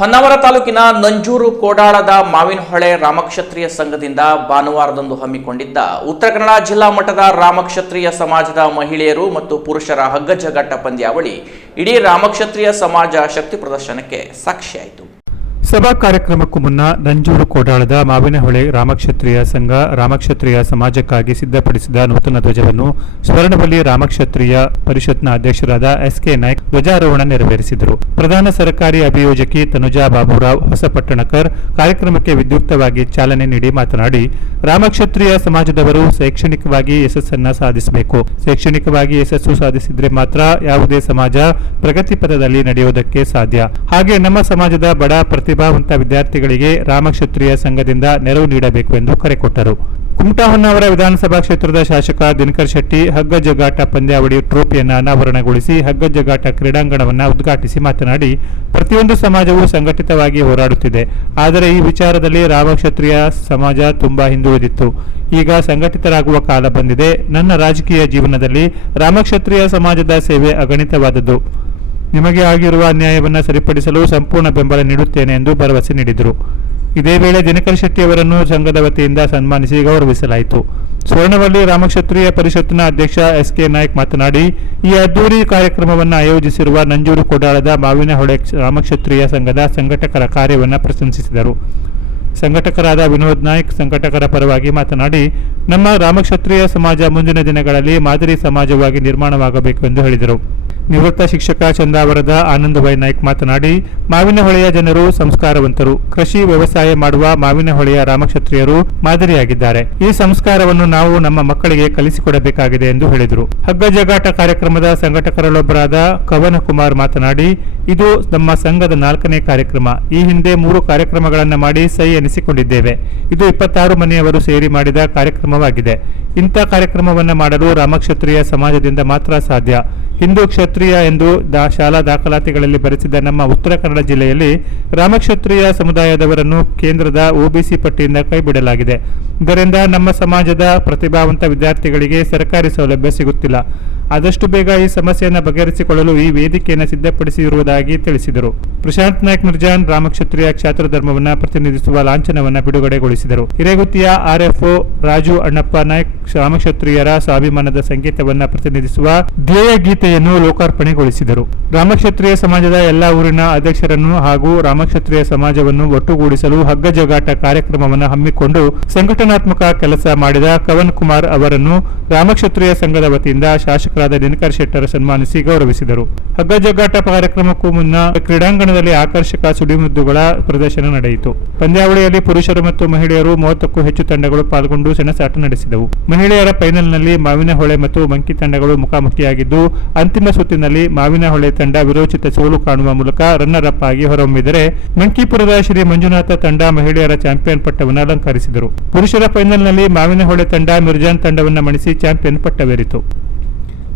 ಹೊನ್ನಾವರ ತಾಲೂಕಿನ ನಂಜೂರು ಕೋಡಾಳದ ಮಾವಿನಹೊಳೆ ರಾಮಕ್ಷತ್ರಿಯ ಸಂಘದಿಂದ ಭಾನುವಾರದಂದು ಹಮ್ಮಿಕೊಂಡಿದ್ದ ಉತ್ತರ ಕನ್ನಡ ಜಿಲ್ಲಾ ಮಟ್ಟದ ರಾಮಕ್ಷತ್ರಿಯ ಸಮಾಜದ ಮಹಿಳೆಯರು ಮತ್ತು ಪುರುಷರ ಹಗ್ಗಜಗಟ್ಟ ಪಂದ್ಯಾವಳಿ ಇಡೀ ರಾಮಕ್ಷತ್ರಿಯ ಸಮಾಜ ಶಕ್ತಿ ಪ್ರದರ್ಶನಕ್ಕೆ ಸಾಕ್ಷಿಯಾಯಿತು. ಸಭಾ ಕಾರ್ಯಕ್ರಮಕ್ಕೂ ಮುನ್ನ ನಂಜೂರು ಕೋಡಾಳದ ಮಾವಿನಹೊಳೆ ರಾಮಕ್ಷತ್ರಿಯ ಸಂಘ ರಾಮಕ್ಷತ್ರಿಯ ಸಮಾಜಕ್ಕಾಗಿ ಸಿದ್ಧಪಡಿಸಿದ ನೂತನ ಧ್ವಜವನ್ನು ಸ್ವರ್ಣವಲ್ಲಿ ರಾಮಕ್ಷತ್ರಿಯ ಪರಿಷತ್ನ ಅಧ್ಯಕ್ಷರಾದ ಎಸ್ ಕೆ ನಾಯ್ಕ್ ಧ್ವಜಾರೋಹಣ ನೆರವೇರಿಸಿದರು. ಪ್ರಧಾನ ಸರ್ಕಾರಿ ಅಭಿಯೋಜಕಿ ತನುಜಾ ಬಾಬುರಾವ್ ಹೊಸಪಟ್ಟಣಕರ್ ಕಾರ್ಯಕ್ರಮಕ್ಕೆ ವಿದ್ಯುಕ್ತವಾಗಿ ಚಾಲನೆ ನೀಡಿ ಮಾತನಾಡಿ, ರಾಮಕ್ಷತ್ರಿಯ ಸಮಾಜದವರು ಶೈಕ್ಷಣಿಕವಾಗಿ ಯಶಸ್ಸನ್ನ ಸಾಧಿಸಬೇಕು. ಶೈಕ್ಷಣಿಕವಾಗಿ ಯಶಸ್ಸು ಸಾಧಿಸಿದ್ರೆ ಮಾತ್ರ ಯಾವುದೇ ಸಮಾಜ ಪ್ರಗತಿ ಪಥದಲ್ಲಿ ನಡೆಯುವುದಕ್ಕೆ ಸಾಧ್ಯ. ಹಾಗೆ ನಮ್ಮ ಸಮಾಜದ ಬಡ ಪ್ರತಿಭಾವಂತ ವಿದ್ಯಾರ್ಥಿಗಳಿಗೆ ರಾಮಕ್ಷತ್ರಿಯ ಸಂಘದಿಂದ ನೆರವು ನೀಡಬೇಕು ಎಂದು ಕರೆ ಕೊಟ್ಟರು. ಕುಮಟಾ ಹೊನ್ನಾವರ ವಿಧಾನಸಭಾ ಕ್ಷೇತ್ರದ ಶಾಸಕ ದಿನಕರ್ ಶೆಟ್ಟಿ ಹಗ್ಗ ಜಗಾಟ ಪಂದ್ಯಾವಳಿ ಟ್ರೋಫಿಯನ್ನು ಅನಾವರಣಗೊಳಿಸಿ ಹಗ್ಗ ಜಗಾಟ ಕ್ರೀಡಾಂಗಣವನ್ನು ಉದ್ಘಾಟಿಸಿ ಮಾತನಾಡಿ, ಪ್ರತಿಯೊಂದು ಸಮಾಜವೂ ಸಂಘಟಿತವಾಗಿ ಹೋರಾಡುತ್ತಿದೆ. ಆದರೆ ಈ ವಿಚಾರದಲ್ಲಿ ರಾಮಕ್ಷತ್ರಿಯ ಸಮಾಜ ತುಂಬಾ ಹಿಂದುಳಿದಿತ್ತು. ಈಗ ಸಂಘಟಿತರಾಗುವ ಕಾಲ ಬಂದಿದೆ. ನನ್ನ ರಾಜಕೀಯ ಜೀವನದಲ್ಲಿ ರಾಮಕ್ಷತ್ರಿಯ ಸಮಾಜದ ಸೇವೆ ಅಗಣಿತವಾದದ್ದು. ನಿಮಗೆ ಆಗಿರುವ ಅನ್ಯಾಯವನ್ನು ಸರಿಪಡಿಸಲು ಸಂಪೂರ್ಣ ಬೆಂಬಲ ನೀಡುತ್ತೇನೆ ಎಂದು ಭರವಸೆ ನೀಡಿದರು. ಇದೇ ವೇಳೆ ದಿನಕರ್ ಶೆಟ್ಟಿ ಅವರನ್ನು ಸಂಘದ ವತಿಯಿಂದ ಸನ್ಮಾನಿಸಿ ಗೌರವಿಸಲಾಯಿತು. ಸ್ವರ್ಣವಲ್ಲಿ ರಾಮಕ್ಷತ್ರಿಯ ಪರಿಷತ್ತಿನ ಅಧ್ಯಕ್ಷ ಎಸ್ ಕೆ ನಾಯ್ಕ್ ಮಾತನಾಡಿ, ಈ ಅದ್ದೂರಿ ಕಾರ್ಯಕ್ರಮವನ್ನು ಆಯೋಜಿಸಿರುವ ನಂಜೂರು ಕೊಡಾಳದ ಮಾವಿನಹೊಳೆ ರಾಮಕ್ಷತ್ರಿಯ ಸಂಘದ ಸಂಘಟಕರ ಕಾರ್ಯವನ್ನು ಪ್ರಶಂಸಿಸಿದರು. ಸಂಘಟಕರಾದ ವಿನೋದ್ ನಾಯ್ಕ್ ಸಂಘಟಕರ ಪರವಾಗಿ ಮಾತನಾಡಿ, ನಮ್ಮ ರಾಮಕ್ಷತ್ರಿಯ ಸಮಾಜ ಮುಂದಿನ ದಿನಗಳಲ್ಲಿ ಮಾದರಿ ಸಮಾಜವಾಗಿ ನಿರ್ಮಾಣವಾಗಬೇಕು ಎಂದು ಹೇಳಿದರು. ನಿವೃತ್ತ ಶಿಕ್ಷಕ ಚಂದಾವರದ ಆನಂದಭಾಯ್ ನಾಯ್ಕ್ ಮಾತನಾಡಿ, ಮಾವಿನಹೊಳೆಯ ಜನರು ಸಂಸ್ಕಾರವಂತರು. ಕೃಷಿ ವ್ಯವಸಾಯ ಮಾಡುವ ಮಾವಿನಹೊಳೆಯ ರಾಮಕ್ಷತ್ರಿಯರು ಮಾದರಿಯಾಗಿದ್ದಾರೆ. ಈ ಸಂಸ್ಕಾರವನ್ನು ನಾವು ನಮ್ಮ ಮಕ್ಕಳಿಗೆ ಕಲಿಸಿಕೊಡಬೇಕಾಗಿದೆ ಎಂದು ಹೇಳಿದರು. ಹಗ್ಗ ಜಗಾಟ ಕಾರ್ಯಕ್ರಮದ ಸಂಘಟಕರಲ್ಲೊಬ್ಬರಾದ ಕವನ ಕುಮಾರ್ ಮಾತನಾಡಿ, ಇದು ನಮ್ಮ ಸಂಘದ ನಾಲ್ಕನೇ ಕಾರ್ಯಕ್ರಮ. ಈ ಹಿಂದೆ ಮೂರು ಕಾರ್ಯಕ್ರಮಗಳನ್ನು ಮಾಡಿ ಸೈ ಎನಿಸಿಕೊಂಡಿದ್ದೇವೆ. ಇದು ಇಪ್ಪತ್ತಾರು ಮನೆಯವರು ಸೇರಿ ಮಾಡಿದ ಕಾರ್ಯಕ್ರಮವಾಗಿದೆ. ಇಂಥ ಕಾರ್ಯಕ್ರಮವನ್ನು ಮಾಡಲು ರಾಮಕ್ಷತ್ರಿಯ ಸಮಾಜದಿಂದ ಮಾತ್ರ ಸಾಧ್ಯ. ಹಿಂದೂ ಕ್ಷತ್ರಿಯ ಎಂದು ದಾ ಶಾಲಾ ದಾಖಲಾತಿಗಳಲ್ಲಿ ಬರೆಸಿದ ನಮ್ಮ ಉತ್ತರ ಕನ್ನಡ ಜಿಲ್ಲೆಯಲ್ಲಿ ರಾಮಕ್ಷತ್ರಿಯ ಸಮುದಾಯದವರನ್ನು ಕೇಂದ್ರದ ಒಬಿಸಿ ಪಟ್ಟಿಯಿಂದ ಕೈಬಿಡಲಾಗಿದೆ. ಇದರಿಂದ ನಮ್ಮ ಸಮಾಜದ ಪ್ರತಿಭಾವಂತ ವಿದ್ಯಾರ್ಥಿಗಳಿಗೆ ಸರ್ಕಾರಿ ಸೌಲಭ್ಯ ಸಿಗುತ್ತಿಲ್ಲ. ಆದಷ್ಟು ಬೇಗ ಈ ಸಮಸ್ಯೆಯನ್ನು ಬಗೆಹರಿಸಿಕೊಳ್ಳಲು ಈ ವೇದಿಕೆಯನ್ನು ಸಿದ್ಧಪಡಿಸಿರುವುದಾಗಿ ತಿಳಿಸಿದರು. ಪ್ರಶಾಂತ್ ನಾಯ್ಕ್, ಮಿರ್ಜಾನ್ ರಾಮಕ್ಷತ್ರಿಯ ಕ್ಷಾತ್ರ ಧರ್ಮವನ್ನು ಪ್ರತಿನಿಧಿಸುವ ಲಾಂಛನವನ್ನು ಬಿಡುಗಡೆಗೊಳಿಸಿದರು. ಹಿರೇಗುತ್ತಿಯ ಆರ್ಎಫ್ಒ ರಾಜು ಅಣ್ಣಪ್ಪ ನಾಯ್ಕ್, ರಾಮಕ್ಷತ್ರಿಯರ ಸ್ವಾಭಿಮಾನದ ಸಂಕೇತವನ್ನು ಪ್ರತಿನಿಧಿಸುವ ಧ್ಯೇಯ ಗೀತೆಯನ್ನು ಲೋಕಾರ್ಪಣೆಗೊಳಿಸಿದರು. ರಾಮಕ್ಷತ್ರಿಯ ಸಮಾಜದ ಎಲ್ಲ ಊರಿನ ಅಧ್ಯಕ್ಷರನ್ನು ಹಾಗೂ ರಾಮಕ್ಷತ್ರಿಯ ಸಮಾಜವನ್ನು ಒಟ್ಟುಗೂಡಿಸಲು ಹಗ್ಗ ಜಗಾಟ ಕಾರ್ಯಕ್ರಮವನ್ನು ಹಮ್ಮಿಕೊಂಡು ಸಂಘಟನಾತ್ಮಕ ಕೆಲಸ ಮಾಡಿದ ಕವನ್ ಕುಮಾರ್ ಅವರನ್ನು ರಾಮಕ್ಷತ್ರಿಯ ಸಂಘದ ವತಿಯಿಂದ ಶಾಸಕರಾದ ದಿನಕರ್ ಶೆಟ್ಟರ್ ಸನ್ಮಾನಿಸಿ ಗೌರವಿಸಿದರು. ಹಗ್ಗ ಜಗ್ಗಾಟ ಕಾರ್ಯಕ್ರಮಕ್ಕೂ ಮುನ್ನ ಕ್ರೀಡಾಂಗಣದಲ್ಲಿ ಆಕರ್ಷಕ ಸುಡಿಮುದ್ದುಗಳ ಪ್ರದರ್ಶನ ನಡೆಯಿತು. ಪಂದ್ಯಾವಳಿಯಲ್ಲಿ ಪುರುಷರು ಮತ್ತು ಮಹಿಳೆಯರು ಮೂವತ್ತಕ್ಕೂ ಹೆಚ್ಚು ತಂಡಗಳು ಪಾಲ್ಗೊಂಡು ಸೆಣಸಾಟ ನಡೆಸಿದವು. ಮಹಿಳೆಯರ ಫೈನಲ್ನಲ್ಲಿ ಮಾವಿನಹೊಳೆ ಮತ್ತು ಮಂಕಿ ತಂಡಗಳು ಮುಖಾಮುಖಿಯಾಗಿದ್ದು, ಅಂತಿಮ ಸುತ್ತಿನಲ್ಲಿ ಮಾವಿನಹೊಳೆ ತಂಡ ವಿರೋಚಿತ ಸೋಲು ಕಾಣುವ ಮೂಲಕ ರನ್ನರ್ ಅಪ್ ಆಗಿ ಹೊರಹೊಮ್ಮಿದರೆ, ಮಂಕಿಪುರದ ಶ್ರೀ ಮಂಜುನಾಥ ತಂಡ ಮಹಿಳೆಯರ ಚಾಂಪಿಯನ್ ಪಟ್ಟವನ್ನು ಅಲಂಕರಿಸಿದರು. ಪುರುಷರ ಫೈನಲ್ನಲ್ಲಿ ಮಾವಿನಹೊಳೆ ತಂಡ ಮಿರ್ಜಾನ್ ತಂಡವನ್ನು ಮಣಿಸಿ ಚಾಂಪಿಯನ್ ಪಟ್ಟವೇರಿತು.